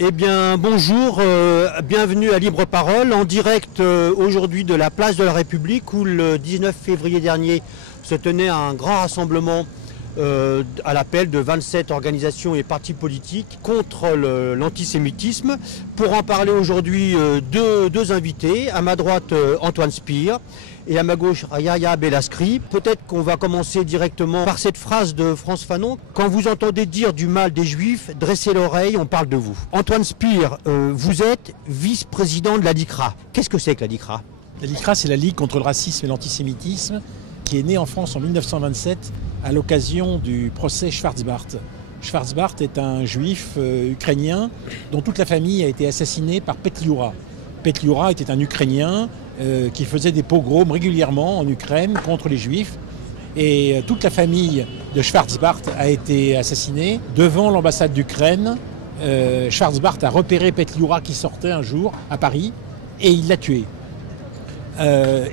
Eh bien, bonjour, bienvenue à Libre Parole, en direct aujourd'hui de la place de la République où le 19 février dernier se tenait un grand rassemblement à l'appel de 27 organisations et partis politiques contre l'antisémitisme. Pour en parler aujourd'hui, deux invités. À ma droite, Antoine Spire et à ma gauche, Yahya Bellaskri. Peut-être qu'on va commencer directement par cette phrase de Frantz Fanon. Quand vous entendez dire du mal des Juifs, dressez l'oreille, on parle de vous. Antoine Spire, vous êtes vice-président de la LICRA. Qu'est-ce que c'est que la LICRA ? La LICRA, c'est la Ligue contre le racisme et l'antisémitisme, qui est née en France en 1927 à l'occasion du procès Schwarzbart. Schwarzbart est un juif ukrainien dont toute la famille a été assassinée par Petliura. Petliura était un Ukrainien qui faisait des pogroms régulièrement en Ukraine contre les juifs. Et toute la famille de Schwarzbart a été assassinée devant l'ambassade d'Ukraine. Schwarzbart a repéré Petliura qui sortait un jour à Paris et il l'a tué.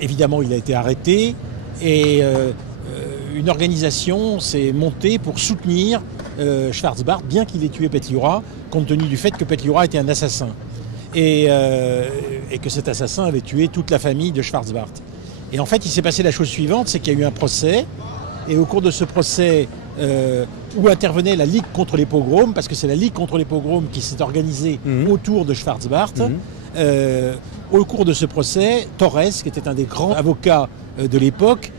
Évidemment, il a été arrêté et une organisation s'est montée pour soutenir Schwarzbart, bien qu'il ait tué Petliura, compte tenu du fait que Petliura était un assassin. Et que cet assassin avait tué toute la famille de Schwarzbart. Et en fait, il s'est passé la chose suivante, c'est qu'il y a eu un procès, et au cours de ce procès, où intervenait la Ligue contre les pogroms, parce que c'est la Ligue contre les pogroms qui s'est organisée autour de Schwarzbart, au cours de ce procès, Torres, qui était un des grands avocats de l'époque,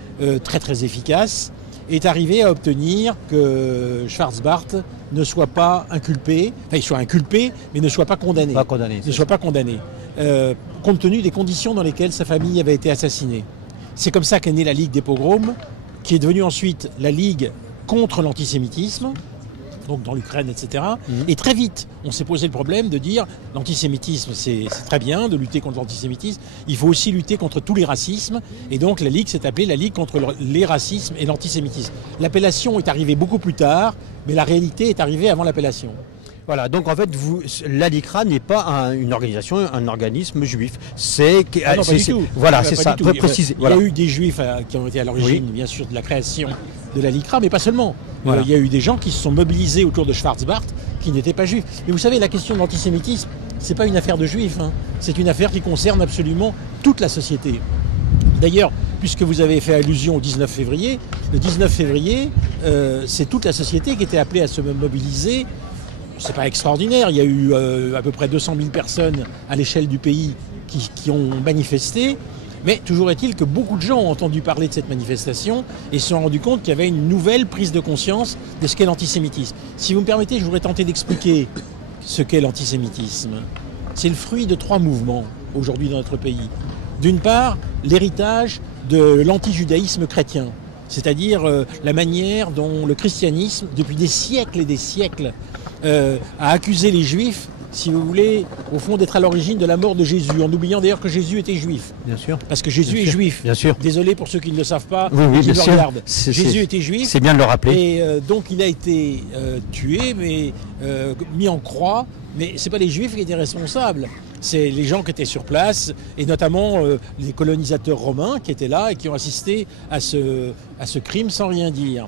très très efficace, est arrivé à obtenir que Schwarzbart ne soit pas inculpé, enfin il soit inculpé, mais ne soit pas condamné. Compte tenu des conditions dans lesquelles sa famille avait été assassinée. C'est comme ça qu'est née la Ligue des pogroms, qui est devenue ensuite la Ligue contre l'antisémitisme, donc dans l'Ukraine, etc. Et très vite, on s'est posé le problème de dire l'antisémitisme, c'est très bien de lutter contre l'antisémitisme, il faut aussi lutter contre tous les racismes, et donc la Ligue s'est appelée la Ligue contre les racismes et l'antisémitisme. L'appellation est arrivée beaucoup plus tard, mais la réalité est arrivée avant l'appellation. Voilà, donc en fait, la LICRA n'est pas une organisation, un organisme juif. C'est non, pas du tout. Voilà, c'est ça, très précisé. Il y a eu des juifs qui ont été à l'origine, bien sûr, de la création de la LICRA, mais pas seulement. Voilà. Il y a eu des gens qui se sont mobilisés autour de Schwarzbart qui n'étaient pas juifs. Mais vous savez, la question de l'antisémitisme, c'est pas une affaire de juifs, hein. C'est une affaire qui concerne absolument toute la société. D'ailleurs, puisque vous avez fait allusion au 19 février, le 19 février, c'est toute la société qui était appelée à se mobiliser. C'est pas extraordinaire, il y a eu à peu près 200 000 personnes à l'échelle du pays qui ont manifesté, mais toujours est-il que beaucoup de gens ont entendu parler de cette manifestation et se sont rendus compte qu'il y avait une nouvelle prise de conscience de ce qu'est l'antisémitisme. Si vous me permettez, je voudrais tenter d'expliquer ce qu'est l'antisémitisme. C'est le fruit de trois mouvements aujourd'hui dans notre pays. D'une part, l'héritage de l'antijudaïsme chrétien, c'est-à-dire la manière dont le christianisme, depuis des siècles et des siècles, a accusé les juifs, si vous voulez, au fond d'être à l'origine de la mort de Jésus, en oubliant d'ailleurs que Jésus était juif. Bien sûr. Parce que Jésus est juif. Bien sûr. Désolé pour ceux qui ne le savent pas, oui, qui bien me sûr. regardent. Jésus était juif. C'est bien de le rappeler. Et donc il a été tué, mais mis en croix. Mais ce n'est pas les juifs qui étaient responsables. C'est les gens qui étaient sur place, et notamment les colonisateurs romains qui étaient là et qui ont assisté à ce crime sans rien dire.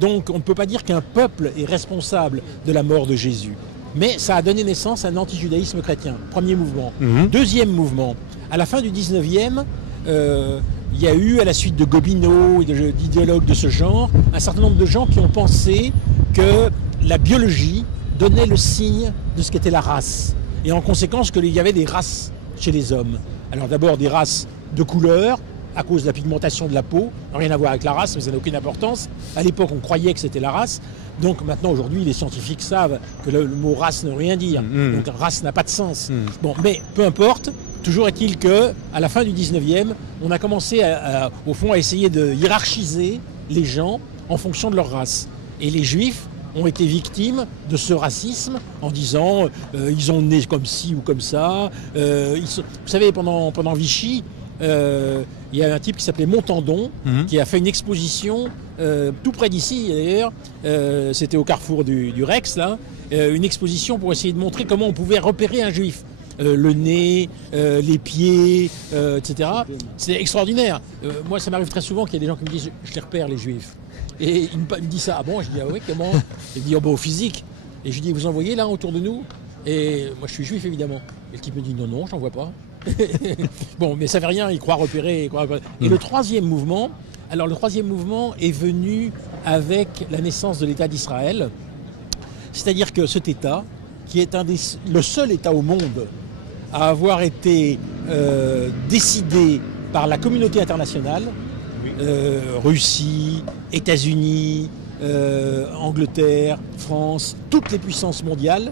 Donc on ne peut pas dire qu'un peuple est responsable de la mort de Jésus. Mais ça a donné naissance à un antijudaïsme chrétien, premier mouvement. Deuxième mouvement, à la fin du 19e, il y a eu, à la suite de Gobineau et d'idéologues de ce genre, un certain nombre de gens qui ont pensé que la biologie donnait le signe de ce qu'était la race. Et en conséquence qu'il y avait des races chez les hommes. Alors d'abord des races de couleur, à cause de la pigmentation de la peau, rien à voir avec la race, mais ça n'a aucune importance. À l'époque, on croyait que c'était la race. Donc maintenant, aujourd'hui, les scientifiques savent que le mot race ne veut rien dire. Donc race n'a pas de sens. Bon, mais peu importe, toujours est-il qu'à la fin du 19e, on a commencé au fond à essayer de hiérarchiser les gens en fonction de leur race. Et les juifs ont été victimes de ce racisme en disant ils ont né comme ci ou comme ça. Vous savez, pendant Vichy, il y a un type qui s'appelait Montandon qui a fait une exposition tout près d'ici d'ailleurs, c'était au carrefour du Rex là, une exposition pour essayer de montrer comment on pouvait repérer un juif. Le nez, les pieds, etc. C'est extraordinaire. Moi ça m'arrive très souvent qu'il y a des gens qui me disent je les repère les juifs. Et il me dit ça, ah bon, je dis ah ouais, comment? Il dit oh, bah, au physique. Et je dis vous en voyez là autour de nous? Et moi, je suis juif, évidemment. Et le type me dit non, non, j'en vois pas. Bon, mais ça fait rien, il croit repérer. Et le troisième mouvement, alors le troisième mouvement est venu avec la naissance de l'État d'Israël. C'est-à-dire que cet État, qui est le seul État au monde à avoir été décidé par la communauté internationale, Russie, États-Unis, Angleterre, France, toutes les puissances mondiales,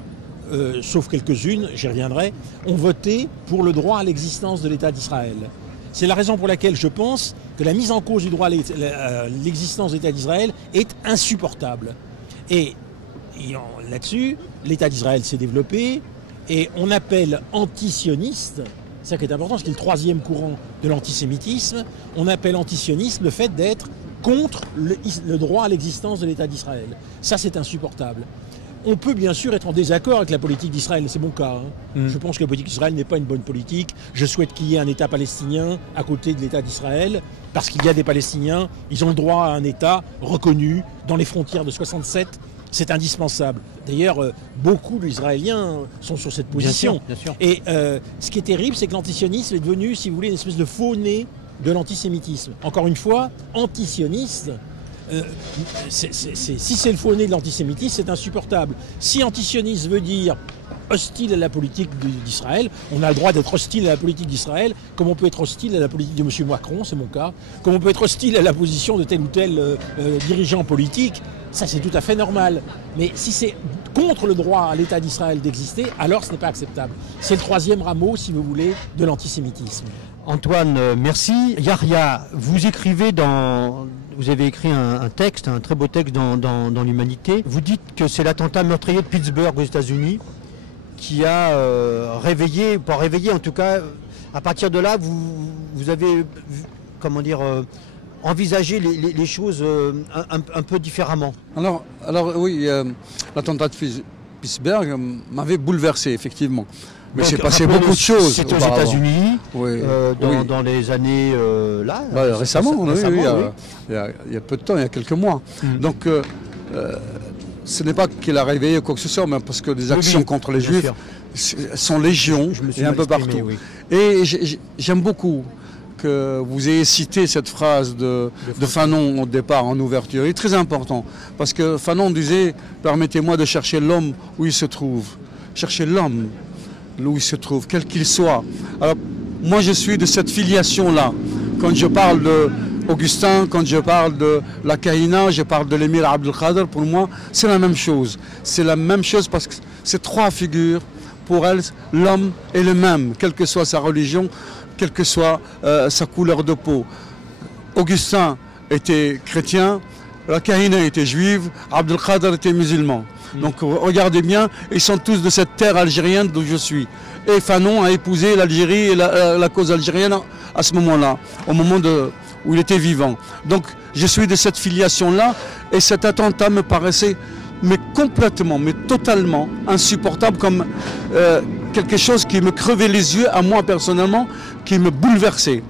sauf quelques-unes, j'y reviendrai, ont voté pour le droit à l'existence de l'État d'Israël. C'est la raison pour laquelle je pense que la mise en cause du droit à l'existence de l'État d'Israël est insupportable. Et là-dessus, l'État d'Israël s'est développé et on appelle antisioniste, c'est ça qui est important, c'est le troisième courant de l'antisémitisme, on appelle antisionisme le fait d'être contre le droit à l'existence de l'État d'Israël. Ça, c'est insupportable. On peut bien sûr être en désaccord avec la politique d'Israël, c'est mon cas. Je pense que la politique d'Israël n'est pas une bonne politique. Je souhaite qu'il y ait un État palestinien à côté de l'État d'Israël, parce qu'il y a des Palestiniens, ils ont le droit à un État reconnu dans les frontières de 67. C'est indispensable. D'ailleurs, beaucoup d'Israéliens sont sur cette position. Bien sûr, bien sûr. Et ce qui est terrible, c'est que l'antisionisme est devenu, si vous voulez, une espèce de faux nez de l'antisémitisme. Encore une fois, antisioniste, si c'est le faux nez de l'antisémitisme, c'est insupportable. Si antisioniste veut dire hostile à la politique d'Israël, on a le droit d'être hostile à la politique d'Israël, comme on peut être hostile à la politique de M. Macron, c'est mon cas, comme on peut être hostile à la position de tel ou tel dirigeant politique, ça c'est tout à fait normal. Mais si c'est contre le droit à l'État d'Israël d'exister, alors ce n'est pas acceptable. C'est le troisième rameau, si vous voulez, de l'antisémitisme. Antoine, merci. Yahya, vous avez écrit un texte, un très beau texte dans l'Humanité. Vous dites que c'est l'attentat meurtrier de Pittsburgh aux États-Unis qui a réveillé, pas réveillé en tout cas, à partir de là, vous avez, comment dire, envisagé les choses un peu différemment. Alors oui, l'attentat de Pittsburgh m'avait bouleversé, effectivé. Mais c'est passé beaucoup de choses. C'était aux États-Unis, oui, dans les années là. Récemment, oui, il y a peu de temps, il y a quelques mois. Donc, ce n'est pas qu'il a réveillé quoi que ce soit, mais parce que les actions contre les Juifs sont légion et un peu partout. Oui. Et j'aime beaucoup que vous ayez cité cette phrase de Fanon au départ, en ouverture. Il est très important, parce que Fanon disait « Permettez-moi de chercher l'homme où il se trouve ». Chercher l'homme où il se trouve, quel qu'il soit. Alors, moi, je suis de cette filiation-là. Quand je parle d'Augustin, quand je parle de la Kahina, je parle de l'émir Abdel Khader, pour moi, c'est la même chose. C'est la même chose parce que ces trois figures, pour elles, l'homme est le même, quelle que soit sa religion, quelle que soit sa couleur de peau. Augustin était chrétien, la Kahina était juive, Abdel Khader était musulman. Donc regardez bien, ils sont tous de cette terre algérienne d'où je suis. Et Fanon a épousé l'Algérie et la cause algérienne à ce moment-là, au moment où il était vivant. Donc je suis de cette filiation-là et cet attentat me paraissait complètement, totalement insupportable, comme quelque chose qui me crevait les yeux à moi personnellement, qui me bouleversait.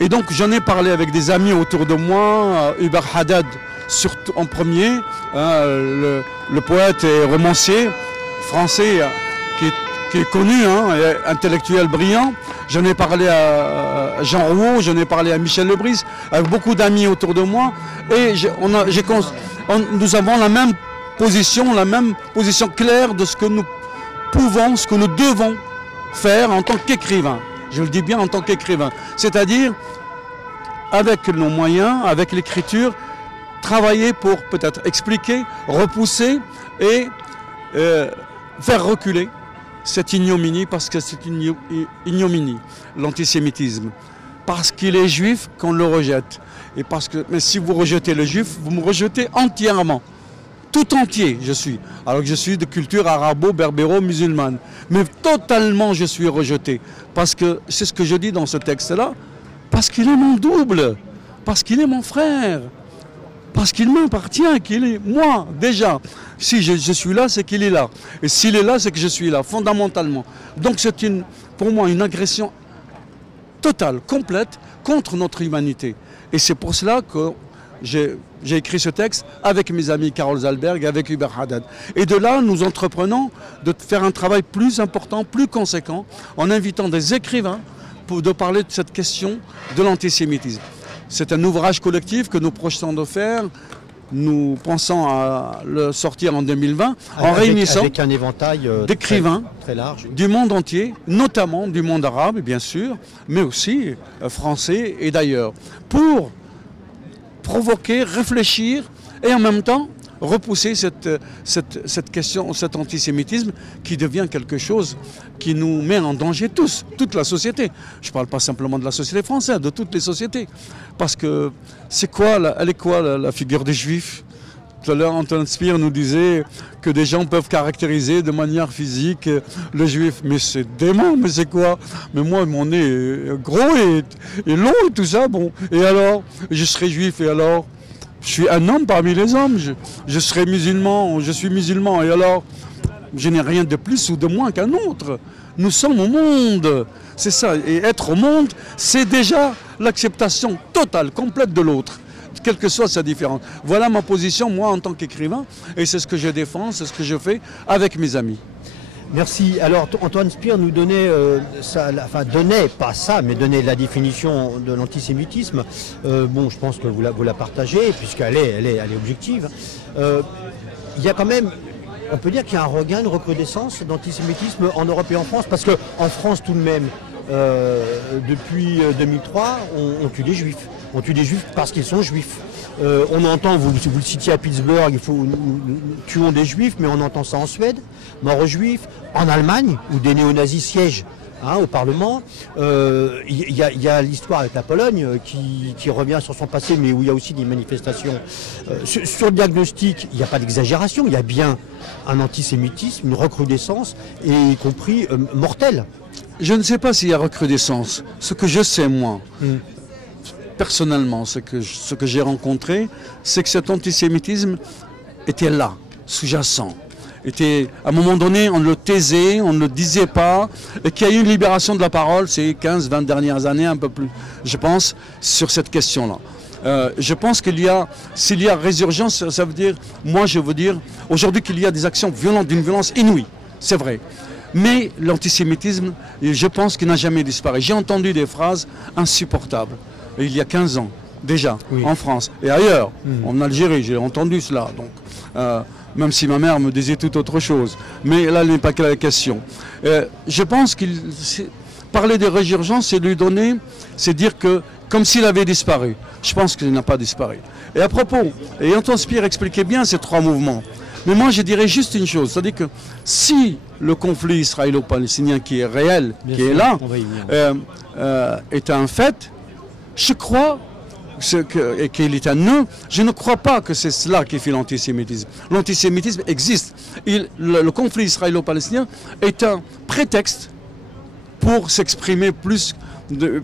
Et donc j'en ai parlé avec des amis autour de moi, Hubert Haddad, surtout en premier, le poète et romancier français qui est connu, intellectuel brillant. J'en ai parlé à Jean Rouault, j'en ai parlé à Michel Lebris, avec beaucoup d'amis autour de moi. Et nous avons la même position claire de ce que nous pouvons, ce que nous devons faire en tant qu'écrivain. Je le dis bien en tant qu'écrivain. C'est-à-dire, avec nos moyens, avec l'écriture, travailler pour peut-être expliquer, repousser et faire reculer cette ignominie, parce que c'est une ignominie, l'antisémitisme. Parce qu'il est juif qu'on le rejette. Mais si vous rejetez le juif, vous me rejetez entièrement. Tout entier, je suis. Alors que je suis de culture arabo-berbéro-musulmane. Mais totalement, je suis rejeté. Parce que, c'est ce que je dis dans ce texte-là, parce qu'il est mon double, parce qu'il est mon frère. Parce qu'il m'appartient, qu'il est moi, déjà. Si je suis là, c'est qu'il est là. Et s'il est là, c'est que je suis là, fondamentalement. Donc c'est pour moi une agression totale, complète, contre notre humanité. Et c'est pour cela que j'ai écrit ce texte avec mes amis Carol Zalberg et avec Hubert Haddad. Et de là, nous entreprenons de faire un travail plus important, plus conséquent, en invitant des écrivains de parler de cette question de l'antisémitisme. C'est un ouvrage collectif que nous projetons de faire. Nous pensons à le sortir en 2020 en réunissant avec un éventail d'écrivains très large, du monde entier, notamment du monde arabe bien sûr, mais aussi français et d'ailleurs, pour provoquer, réfléchir et en même temps repousser cette question, cet antisémitisme qui devient quelque chose qui nous met en danger tous, toute la société. Je ne parle pas simplement de la société française, de toutes les sociétés. Parce que elle est quoi la figure des Juifs? Tout à l'heure, Antoine Spire nous disait que des gens peuvent caractériser de manière physique le Juif. Mais c'est dément, mais c'est quoi? Mais moi, mon nez est gros et long et tout ça. Bon, et alors? Je serai Juif et alors? Je suis un homme parmi les hommes, je serai musulman, je suis musulman, et alors je n'ai rien de plus ou de moins qu'un autre. Nous sommes au monde, c'est ça, et être au monde, c'est déjà l'acceptation totale, complète de l'autre, quelle que soit sa différence. Voilà ma position, moi, en tant qu'écrivain, et c'est ce que je défends, c'est ce que je fais avec mes amis. Merci. Alors Antoine Spire nous donnait, donnait pas ça, mais donnait la définition de l'antisémitisme. Bon, je pense que vous la partagez, puisqu'elle est objective. Il y a quand même, on peut dire qu'il y a un regain, une recrudescence d'antisémitisme en Europe et en France, parce qu'en France tout de même, depuis 2003, on tue des Juifs. On tue des Juifs parce qu'ils sont Juifs. On entend, vous le citiez à Pittsburgh, nous tuons des Juifs, mais on entend ça en Suède, mort aux Juifs, en Allemagne, où des néo-nazis siègent au Parlement. Il y a l'histoire avec la Pologne qui revient sur son passé, mais où il y a aussi des manifestations. Sur le diagnostic, il n'y a pas d'exagération, il y a bien un antisémitisme, une recrudescence, et y compris mortelle. Je ne sais pas s'il y a recrudescence. Ce que je sais, moi, personnellement, ce que j'ai rencontré, c'est que cet antisémitisme était là, sous-jacent. À un moment donné, on le taisait, on ne le disait pas, et qu'il y a eu une libération de la parole ces 15-20 dernières années, un peu plus, je pense, sur cette question-là. Je pense s'il y a résurgence, ça veut dire, moi je veux dire, aujourd'hui qu'il y a des actions violentes, d'une violence inouïe, c'est vrai. Mais l'antisémitisme, je pense qu'il n'a jamais disparu. J'ai entendu des phrases insupportables. Il y a 15 ans, déjà, en France et ailleurs, en Algérie, j'ai entendu cela. Donc, même si ma mère me disait tout autre chose. Mais là, il n'est pas que la question. Je pense qu'il parler de résurgence, c'est lui donner, c'est dire que, comme s'il avait disparu. Je pense qu'il n'a pas disparu. Et à propos, et Antoine Spire expliquait bien ces trois mouvements. Mais moi, je dirais juste une chose, c'est-à-dire que si le conflit israélo-palestinien qui est réel, qui est là, est un fait, je crois qu'il est un nœud, je ne crois pas que c'est cela qui fait l'antisémitisme. L'antisémitisme existe. Le conflit israélo-palestinien est un prétexte pour s'exprimer plus,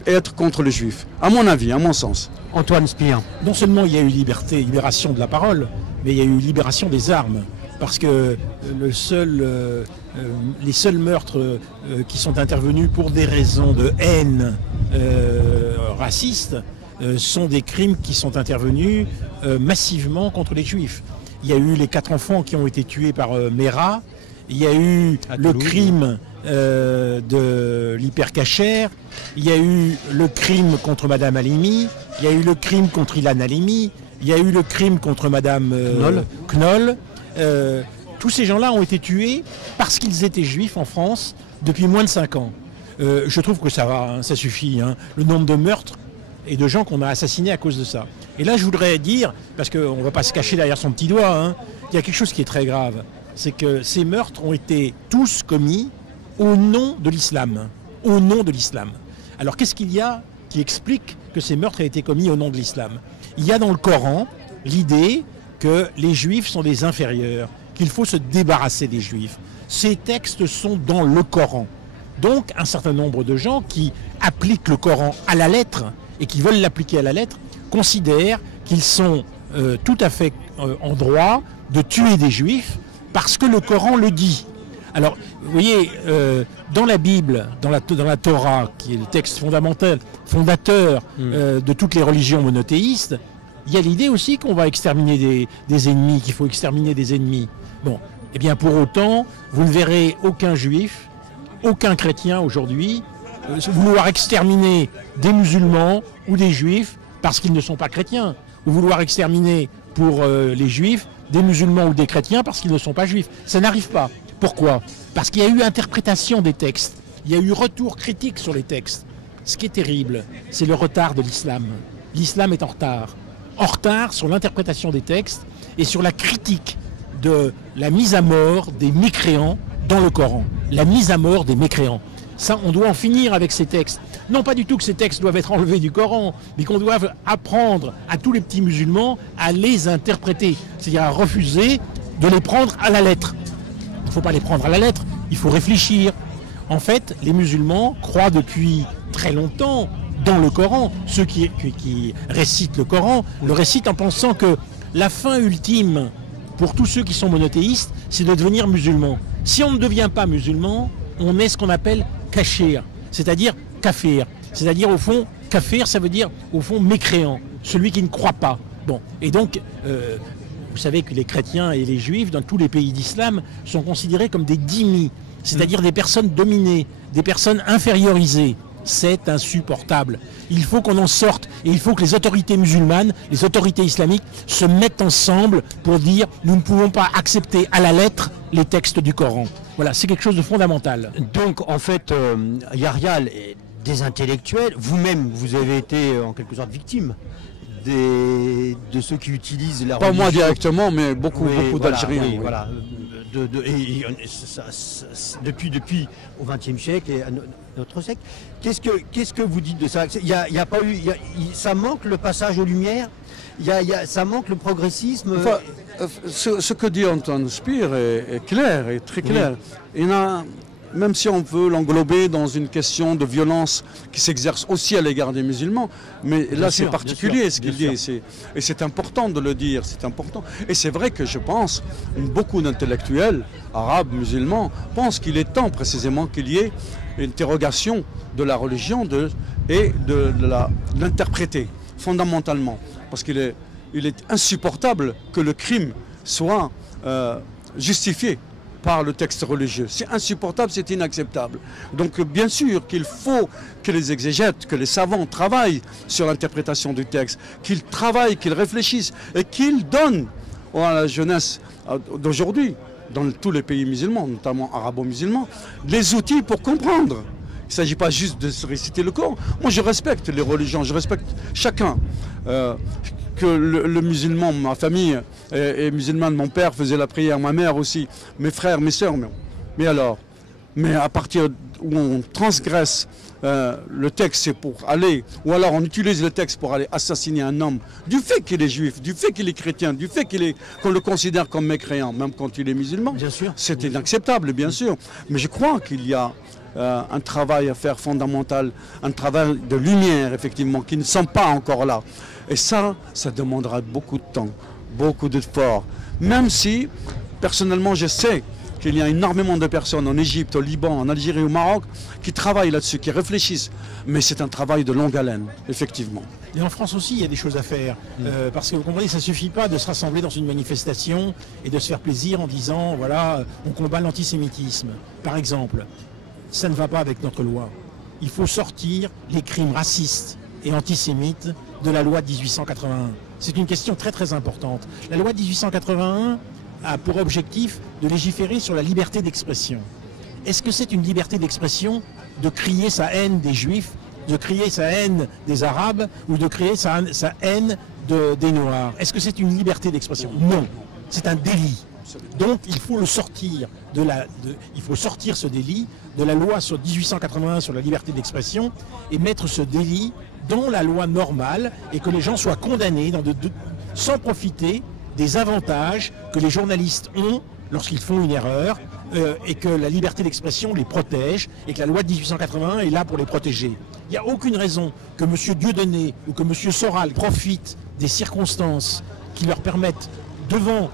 être contre les Juifs, à mon avis, à mon sens. Antoine Spire. Non seulement il y a eu libération de la parole, mais il y a eu libération des armes. Parce que les seuls meurtres qui sont intervenus pour des raisons de haine raciste sont des crimes qui sont intervenus massivement contre les Juifs. Il y a eu les 4 enfants qui ont été tués par Mera, il y a eu le crime de l'hypercachère, il y a eu le crime contre Madame Halimi, il y a eu le crime contre Ilan Halimi, il y a eu le crime contre Madame Knoll. Tous ces gens-là ont été tués parce qu'ils étaient juifs en France depuis moins de 5 ans. Je trouve que ça va, ça suffit. Le nombre de meurtres et de gens qu'on a assassinés à cause de ça. Et là, je voudrais dire, parce qu'on ne va pas se cacher derrière son petit doigt, il y a quelque chose qui est très grave. C'est que ces meurtres ont été tous commis au nom de l'islam. Au nom de l'islam. Alors qu'est-ce qu'il y a qui explique que ces meurtres aient été commis au nom de l'islam? Il y a dans le Coran l'idée que les Juifs sont des inférieurs, qu'il faut se débarrasser des Juifs. Ces textes sont dans le Coran. Donc, un certain nombre de gens qui appliquent le Coran à la lettre et qui veulent l'appliquer à la lettre considèrent qu'ils sont tout à fait en droit de tuer des Juifs parce que le Coran le dit. Alors, vous voyez, dans la Bible, dans la Torah, qui est le texte fondateur de toutes les religions monothéistes, il y a l'idée aussi qu'on va exterminer des ennemis, qu'il faut exterminer des ennemis. Bon, eh bien pour autant, vous ne verrez aucun juif, aucun chrétien aujourd'hui vouloir exterminer des musulmans ou des juifs parce qu'ils ne sont pas chrétiens, ou vouloir exterminer pour les juifs des musulmans ou des chrétiens parce qu'ils ne sont pas juifs. Ça n'arrive pas. Pourquoi? Parce qu'il y a eu interprétation des textes, il y a eu retour critique sur les textes. Ce qui est terrible, c'est le retard de l'islam. L'islam est en retard sur l'interprétation des textes et sur la critique de la mise à mort des mécréants dans le Coran. La mise à mort des mécréants. Ça, on doit en finir avec ces textes. Non pas du tout que ces textes doivent être enlevés du Coran, mais qu'on doit apprendre à tous les petits musulmans à les interpréter. C'est-à-dire à refuser de les prendre à la lettre. Il ne faut pas les prendre à la lettre, il faut réfléchir. En fait, les musulmans croient depuis très longtemps dans le Coran. Ceux qui récitent le Coran le récitent en pensant que la fin ultime pour tous ceux qui sont monothéistes, c'est de devenir musulman. Si on ne devient pas musulman, on est ce qu'on appelle kafir, c'est-à-dire kafir. C'est-à-dire au fond, kafir, ça veut dire au fond mécréant, celui qui ne croit pas. Bon, et donc, vous savez que les chrétiens et les juifs, dans tous les pays d'islam, sont considérés comme des dhimmis, c'est-à-dire des personnes dominées, des personnes infériorisées. C'est insupportable. Il faut qu'on en sorte et il faut que les autorités musulmanes, les autorités islamiques se mettent ensemble pour dire nous ne pouvons pas accepter à la lettre les textes du Coran. Voilà, c'est quelque chose de fondamental. Donc en fait, Yahya, des intellectuels, vous-même, vous avez été en quelque sorte victime de ceux qui utilisent la religion. Pas moi directement, mais beaucoup d'Algériens. Oui, voilà. Depuis au XXe siècle et à notre siècle. Qu'est-ce que vous dites de ça? Il y a pas eu, ça manque le passage aux Lumières. Ça manque le progressisme. Enfin, ce que dit Anton Spire est clair, est très clair. Oui. Même si on veut l'englober dans une question de violence qui s'exerce aussi à l'égard des musulmans, mais là c'est particulier ce qu'il dit, et c'est important de le dire, c'est important. Et c'est vrai que je pense, beaucoup d'intellectuels arabes, musulmans, pensent qu'il est temps précisément qu'il y ait une interrogation de la religion et de l'interpréter fondamentalement. Parce qu'il est insupportable que le crime soit justifié par le texte religieux. C'est insupportable, c'est inacceptable. Donc bien sûr qu'il faut que les exégètes, que les savants travaillent sur l'interprétation du texte, qu'ils travaillent, qu'ils réfléchissent et qu'ils donnent à la jeunesse d'aujourd'hui, dans tous les pays musulmans, notamment arabo-musulmans, les outils pour comprendre. Il ne s'agit pas juste de se réciter le Coran. Moi je respecte les religions, je respecte chacun. Que le musulman, ma famille est musulmane, mon père faisait la prière, ma mère aussi, mes frères, mes sœurs. Mais alors, mais à partir où on transgresse le texte, c'est pour aller, ou alors on utilise le texte pour aller assassiner un homme, du fait qu'il est juif, du fait qu'il est chrétien, du fait qu'on le considère comme mécréant, même quand il est musulman, c'est inacceptable, bien sûr. Mais je crois qu'il y a un travail à faire fondamental, un travail de lumière, effectivement, qui ne sont pas encore là. Et ça demandera beaucoup de temps, beaucoup d'efforts. Même si, personnellement, je sais qu'il y a énormément de personnes en Égypte, au Liban, en Algérie, au Maroc, qui travaillent là-dessus, qui réfléchissent. Mais c'est un travail de longue haleine, effectivement. Et en France aussi, il y a des choses à faire. Parce que vous comprenez, ça ne suffit pas de se rassembler dans une manifestation et de se faire plaisir en disant, voilà, on combat l'antisémitisme. Par exemple, ça ne va pas avec notre loi. Il faut sortir les crimes racistes et antisémites de la loi de 1881. C'est une question très très importante. La loi de 1881 a pour objectif de légiférer sur la liberté d'expression. Est-ce que c'est une liberté d'expression de crier sa haine des Juifs, de crier sa haine des Arabes ou de crier sa haine des Noirs? Est-ce que c'est une liberté d'expression? Non, c'est un délit. Donc il faut le sortir il faut sortir ce délit de la loi sur 1881 sur la liberté d'expression et mettre ce délit dans la loi normale et que les gens soient condamnés sans profiter des avantages que les journalistes ont lorsqu'ils font une erreur et que la liberté d'expression les protège et que la loi de 1881 est là pour les protéger. Il n'y a aucune raison que M. Dieudonné ou que M. Soral profitent des circonstances qui leur permettent devant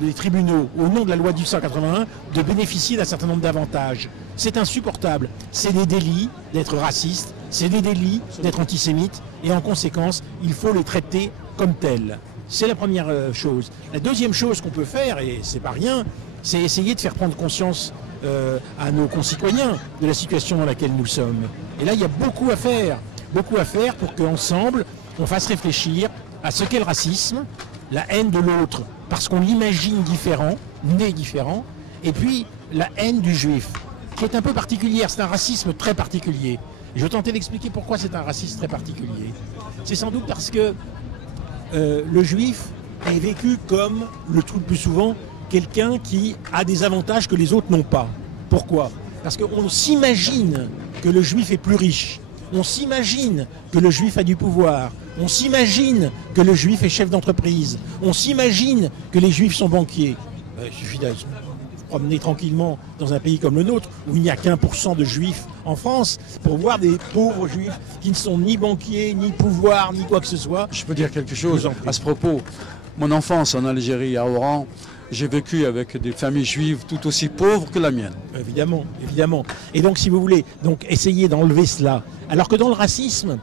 les tribunaux, au nom de la loi de 1881, de bénéficier d'un certain nombre d'avantages. C'est insupportable. C'est des délits d'être raciste, c'est des délits d'être antisémite, et en conséquence, il faut les traiter comme tel. C'est la première chose. La deuxième chose qu'on peut faire, et c'est pas rien, c'est essayer de faire prendre conscience à nos concitoyens de la situation dans laquelle nous sommes. Et là, il y a beaucoup à faire pour qu'ensemble, on fasse réfléchir à ce qu'est le racisme, la haine de l'autre, parce qu'on l'imagine différent, né différent, et puis la haine du juif, qui est un peu particulière, c'est un racisme très particulier. Et je vais tenter d'expliquer pourquoi c'est un racisme très particulier. C'est sans doute parce que le juif est vécu comme, le plus souvent, quelqu'un qui a des avantages que les autres n'ont pas. Pourquoi? Parce qu'on s'imagine que le juif est plus riche. On s'imagine que le juif a du pouvoir. On s'imagine que le juif est chef d'entreprise. On s'imagine que les juifs sont banquiers. Il suffit de se promener tranquillement dans un pays comme le nôtre, où il n'y a qu'1% de juifs en France, pour voir des pauvres juifs qui ne sont ni banquiers, ni pouvoir, ni quoi que ce soit. Je peux dire quelque chose à ce propos. Mon enfance en Algérie, à Oran, j'ai vécu avec des familles juives tout aussi pauvres que la mienne. Évidemment, évidemment. Et donc, si vous voulez, donc essayer d'enlever cela. Alors que dans le racisme,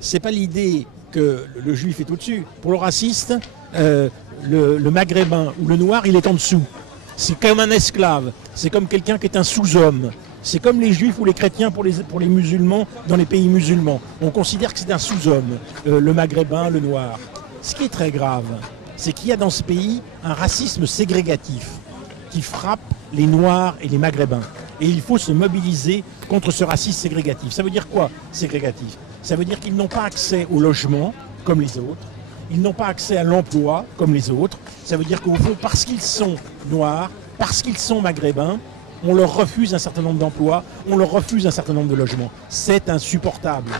c'est pas l'idée que le juif est au-dessus. Pour le raciste, le maghrébin ou le noir, il est en dessous. C'est comme un esclave. C'est comme quelqu'un qui est un sous-homme. C'est comme les juifs ou les chrétiens pour les musulmans dans les pays musulmans. On considère que c'est un sous-homme, le maghrébin, le noir. Ce qui est très grave, c'est qu'il y a dans ce pays un racisme ségrégatif qui frappe les Noirs et les Maghrébins. Et il faut se mobiliser contre ce racisme ségrégatif. Ça veut dire quoi, ségrégatif? Ça veut dire qu'ils n'ont pas accès au logement comme les autres. Ils n'ont pas accès à l'emploi comme les autres. Ça veut dire qu'au fond, parce qu'ils sont noirs, parce qu'ils sont maghrébins, on leur refuse un certain nombre d'emplois, on leur refuse un certain nombre de logements. C'est insupportable.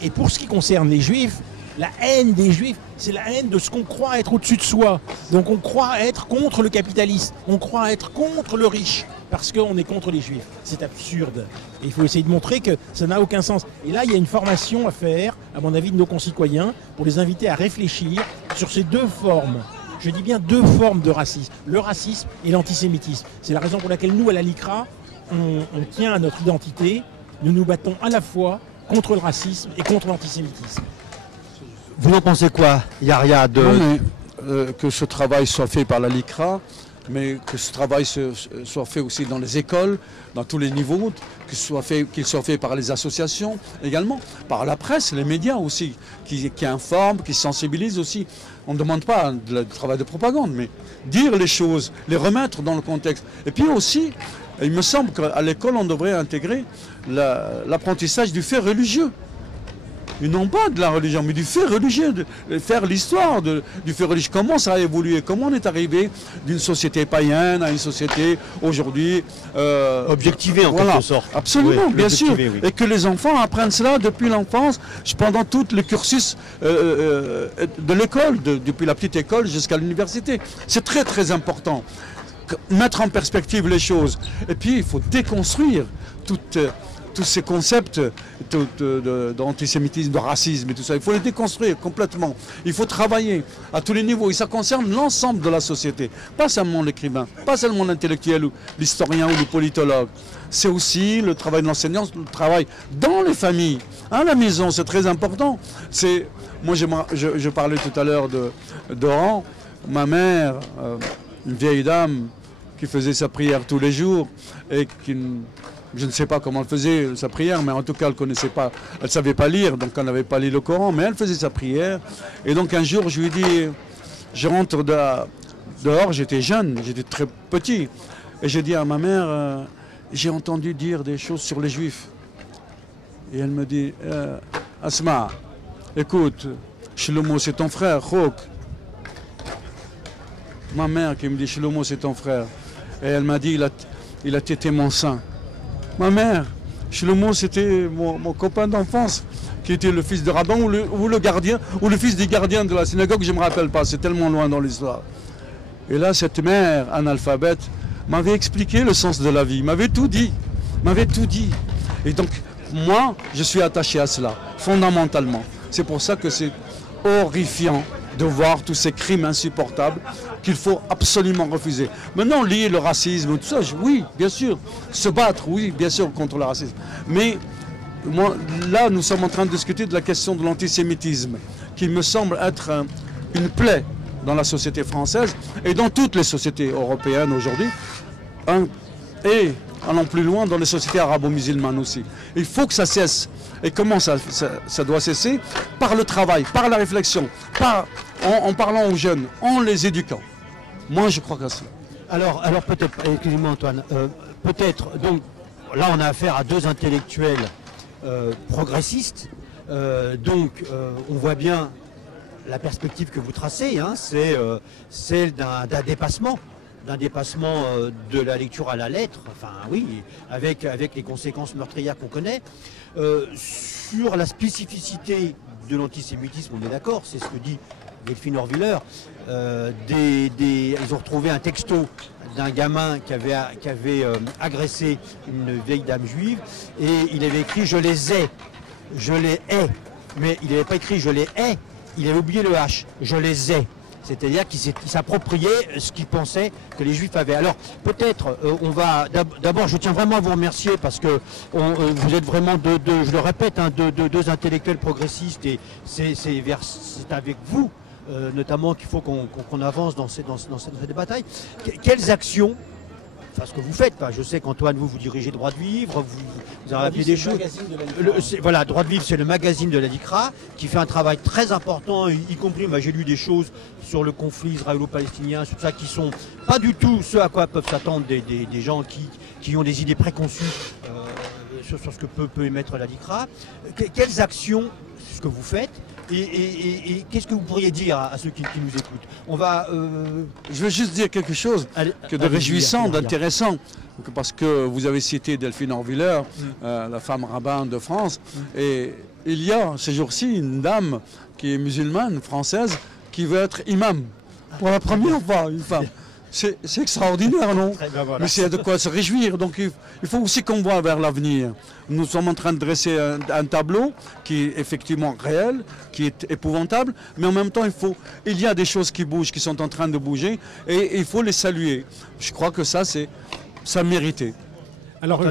Et pour ce qui concerne les juifs, la haine des juifs, c'est la haine de ce qu'on croit être au-dessus de soi. Donc on croit être contre le capitaliste, on croit être contre le riche, parce qu'on est contre les juifs. C'est absurde. Et il faut essayer de montrer que ça n'a aucun sens. Et là, il y a une formation à faire, à mon avis, de nos concitoyens, pour les inviter à réfléchir sur ces deux formes. Je dis bien deux formes de racisme, le racisme et l'antisémitisme. C'est la raison pour laquelle nous, à la LICRA, on tient à notre identité. Nous nous battons à la fois contre le racisme et contre l'antisémitisme. Vous en pensez quoi, Yahya, que ce travail soit fait par la LICRA, mais que ce travail soit fait aussi dans les écoles, dans tous les niveaux, qu'il soit fait par les associations également, par la presse, les médias aussi, qui informent, qui sensibilisent aussi. On ne demande pas du travail de propagande, mais dire les choses, les remettre dans le contexte. Et puis aussi, il me semble qu'à l'école, on devrait intégrer l'apprentissage du fait religieux. Et non pas de la religion, mais du fait religieux, de faire l'histoire du fait religieux. Comment ça a évolué, comment on est arrivé d'une société païenne à une société aujourd'hui objectivée en quelque sorte. Absolument, oui, bien sûr. Oui. Et que les enfants apprennent cela depuis l'enfance, pendant tout le cursus de l'école, depuis la petite école jusqu'à l'université. C'est très très important. Mettre en perspective les choses. Et puis il faut déconstruire tous ces concepts d'antisémitisme, de racisme et tout ça. Il faut les déconstruire complètement. Il faut travailler à tous les niveaux. Et ça concerne l'ensemble de la société. Pas seulement l'écrivain, pas seulement l'intellectuel ou l'historien ou le politologue. C'est aussi le travail de l'enseignant, le travail dans les familles. À la maison, c'est très important. Moi, je parlais tout à l'heure d'Oran. Ma mère, une vieille dame qui faisait sa prière tous les jours et qui... Je ne sais pas comment elle faisait sa prière, mais en tout cas, elle connaissait pas, elle savait pas lire, donc elle n'avait pas lu le Coran, mais elle faisait sa prière. Et donc un jour, je lui ai dit, je rentre dehors, j'étais jeune, j'étais très petit, et j'ai dit à ma mère, j'ai entendu dire des choses sur les Juifs. Et elle me dit, Asma, écoute, Shlomo, c'est ton frère, Chok. Ma mère qui me dit, Shlomo, c'est ton frère. Et elle m'a dit, il a tété mon sein. Ma mère, Shlomo, c'était mon copain d'enfance, qui était le fils de rabbin ou le gardien, ou le fils du gardien de la synagogue, je ne me rappelle pas, c'est tellement loin dans l'histoire. Et là, cette mère analphabète m'avait expliqué le sens de la vie, m'avait tout dit. Et donc, moi, je suis attaché à cela, fondamentalement. C'est pour ça que c'est horrifiant de voir tous ces crimes insupportables qu'il faut absolument refuser. Maintenant, lier le racisme, tout ça, oui, bien sûr. Se battre, oui, bien sûr, contre le racisme. Mais là, nous sommes en train de discuter de la question de l'antisémitisme, qui me semble être une plaie dans la société française et dans toutes les sociétés européennes aujourd'hui, et allons plus loin dans les sociétés arabo-musulmanes aussi. Il faut que ça cesse. Et comment ça doit cesser? Par le travail, par la réflexion, en parlant aux jeunes, en les éduquant. Moi, je crois que c'est... Alors peut-être, excusez-moi Antoine, peut-être, donc là on a affaire à deux intellectuels progressistes, donc on voit bien la perspective que vous tracez, hein, c'est celle d'un dépassement. De la lecture à la lettre, enfin oui, avec les conséquences meurtrières qu'on connaît. Sur la spécificité de l'antisémitisme, on est d'accord, c'est ce que dit Delphine Orwiller. Ils ont retrouvé un texto d'un gamin qui avait agressé une vieille dame juive, et il avait écrit « je les hais », mais il n'avait pas écrit « je les hais », il avait oublié le H, « je les hais ». C'est-à-dire qu'il s'appropriait ce qu'il pensait que les Juifs avaient. Alors peut-être, on va... D'abord, je tiens vraiment à vous remercier parce que vous êtes vraiment je le répète, hein, deux intellectuels progressistes, et c'est avec vous, notamment, qu'il faut qu'on avance dans cette bataille. Quelles actions, enfin ce que vous faites, je sais qu'Antoine, vous dirigez Droit de Vivre, vous avez appelé des choses. Voilà, Droit de Vivre, c'est le magazine de la LICRA qui fait un travail très important, y compris, j'ai lu des choses sur le conflit israélo-palestinien, sur ça, qui sont pas du tout ce à quoi peuvent s'attendre des gens qui ont des idées préconçues sur ce que peut émettre la LICRA. Quelles actions, ce que vous faites, et qu'est-ce que vous pourriez dire à ceux qui nous écoutent? Je veux juste dire quelque chose de réjouissant, d'intéressant, parce que vous avez cité Delphine Orwiller, la femme rabbin de France, et il y a ces jours-ci une dame qui est musulmane, française, qui veut être imam. Pour la première fois, une femme. C'est extraordinaire, non? Mais c'est de quoi se réjouir. Donc il faut aussi qu'on voit vers l'avenir. Nous sommes en train de dresser un tableau qui est effectivement réel, qui est épouvantable, mais en même temps il y a des choses qui bougent, qui sont en train de bouger, et il faut les saluer. Je crois que ça méritait. Alors,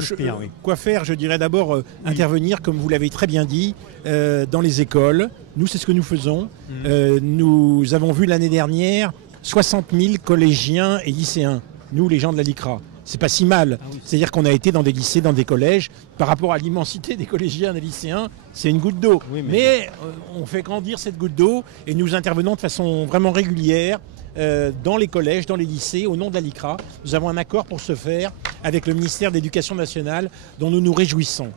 quoi faire? Je dirais d'abord intervenir, comme vous l'avez très bien dit, dans les écoles. Nous, c'est ce que nous faisons. Nous avons vu l'année dernière 60 000 collégiens et lycéens, nous les gens de la LICRA. C'est pas si mal. C'est-à-dire qu'on a été dans des lycées, dans des collèges. Par rapport à l'immensité des collégiens et des lycéens, c'est une goutte d'eau. Oui, mais on fait grandir cette goutte d'eau, et nous intervenons de façon vraiment régulière dans les collèges, dans les lycées, au nom de la LICRA. Nous avons un accord pour ce faire avec le ministère de l'Éducation nationale, dont nous nous réjouissons.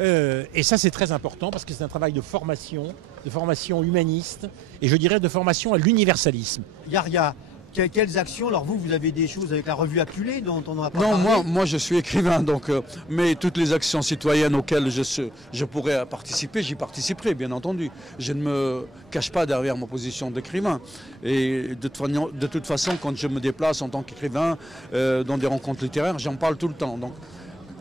Et ça, c'est très important parce que c'est un travail de formation humaniste, et je dirais de formation à l'universalisme. Yaria, quelles actions? Alors vous avez des choses avec la revue Apulée dont on n'a pas parlé? Non, moi je suis écrivain, donc, mais toutes les actions citoyennes auxquelles je pourrais participer, j'y participerai, bien entendu. Je ne me cache pas derrière ma position d'écrivain. Et de toute façon, quand je me déplace en tant qu'écrivain dans des rencontres littéraires, j'en parle tout le temps. Donc,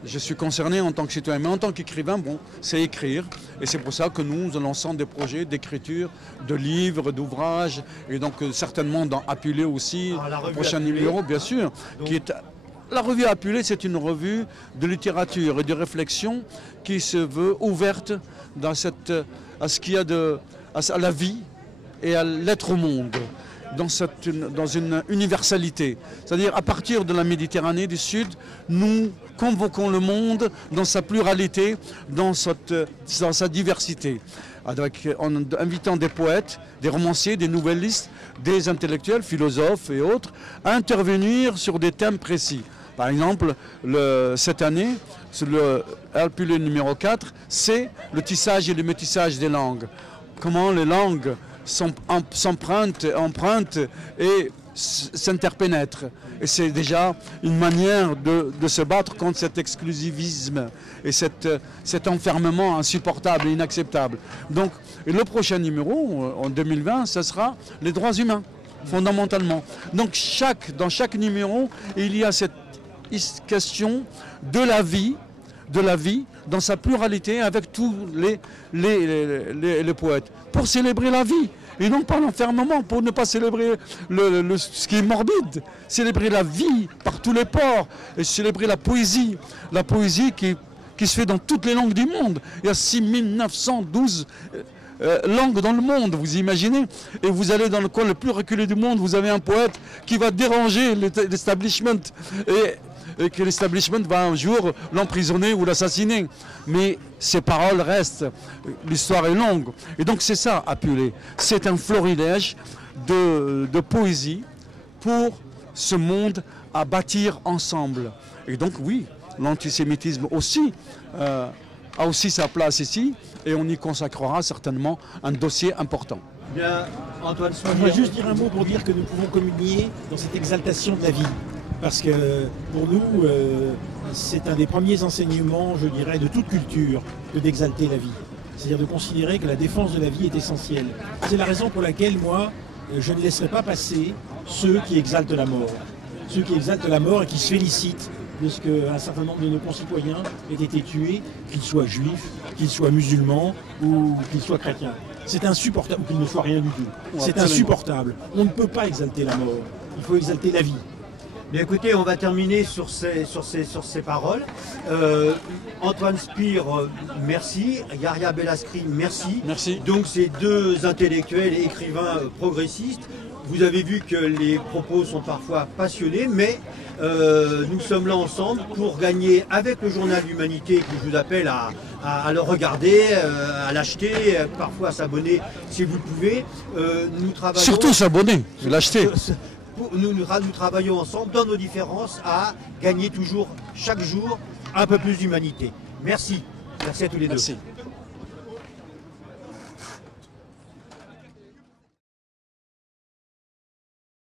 je suis concerné en tant que citoyen, mais en tant qu'écrivain, c'est écrire. Et c'est pour ça que nous lançons des projets d'écriture, de livres, d'ouvrages, et donc certainement dans Apulée aussi, le prochain numéro, bien sûr. La revue Apulée, c'est une revue de littérature et de réflexion qui se veut ouverte à ce qu'il y a à la vie et à l'être au monde. Dans une universalité. C'est-à-dire, à partir de la Méditerranée du Sud, nous convoquons le monde dans sa pluralité, dans sa diversité. En invitant des poètes, des romanciers, des nouvellistes, des intellectuels, philosophes et autres, à intervenir sur des thèmes précis. Par exemple, cette année, le Apulée numéro 4, c'est le tissage et le métissage des langues. Comment les langues empruntent et s'interpénètrent. Et c'est déjà une manière de se battre contre cet exclusivisme et cet enfermement insupportable et inacceptable. Donc, le prochain numéro, en 2020, ce sera les droits humains, fondamentalement. Donc, dans chaque numéro, il y a cette question de la vie dans sa pluralité avec tous les poètes, pour célébrer la vie et non pas l'enfermement, pour ne pas célébrer ce qui est morbide, célébrer la vie par tous les pores et célébrer la poésie qui se fait dans toutes les langues du monde. Il y a 6912 langue dans le monde, vous imaginez? Et vous allez dans le coin le plus reculé du monde, vous avez un poète qui va déranger l'establishment et que l'establishment va un jour l'emprisonner ou l'assassiner. Mais ces paroles restent, l'histoire est longue. Et donc c'est ça, Apulée. C'est un florilège de poésie pour ce monde à bâtir ensemble. Et donc oui, l'antisémitisme aussi a aussi sa place ici, et on y consacrera certainement un dossier important. Bien, Antoine Spire. Je voudrais juste dire un mot pour dire que nous pouvons communier dans cette exaltation de la vie. Parce que pour nous, c'est un des premiers enseignements, je dirais, de toute culture, que d'exalter la vie. C'est-à-dire de considérer que la défense de la vie est essentielle. C'est la raison pour laquelle, moi, je ne laisserai pas passer ceux qui exaltent la mort. Ceux qui exaltent la mort et qui se félicitent de ce qu'un certain nombre de nos concitoyens aient été tués, qu'ils soient juifs, qu'ils soient musulmans ou qu'ils soient chrétiens. C'est insupportable, ou qu'ils ne soient rien du tout. C'est insupportable. On ne peut pas exalter la mort. Il faut exalter la vie. Bien écoutez, on va terminer sur ces paroles. Antoine Spire, merci. Yaria Bellaskri, merci. Merci. Donc ces deux intellectuels et écrivains progressistes, vous avez vu que les propos sont parfois passionnés, mais nous sommes là ensemble pour gagner avec le journal L'Humanité, que je vous appelle à le regarder, à l'acheter, parfois à s'abonner si vous le pouvez. Nous travaillons... Surtout s'abonner, l'acheter. Nous travaillons ensemble dans nos différences à gagner toujours, chaque jour, un peu plus d'humanité. Merci. Merci à tous les deux. Merci.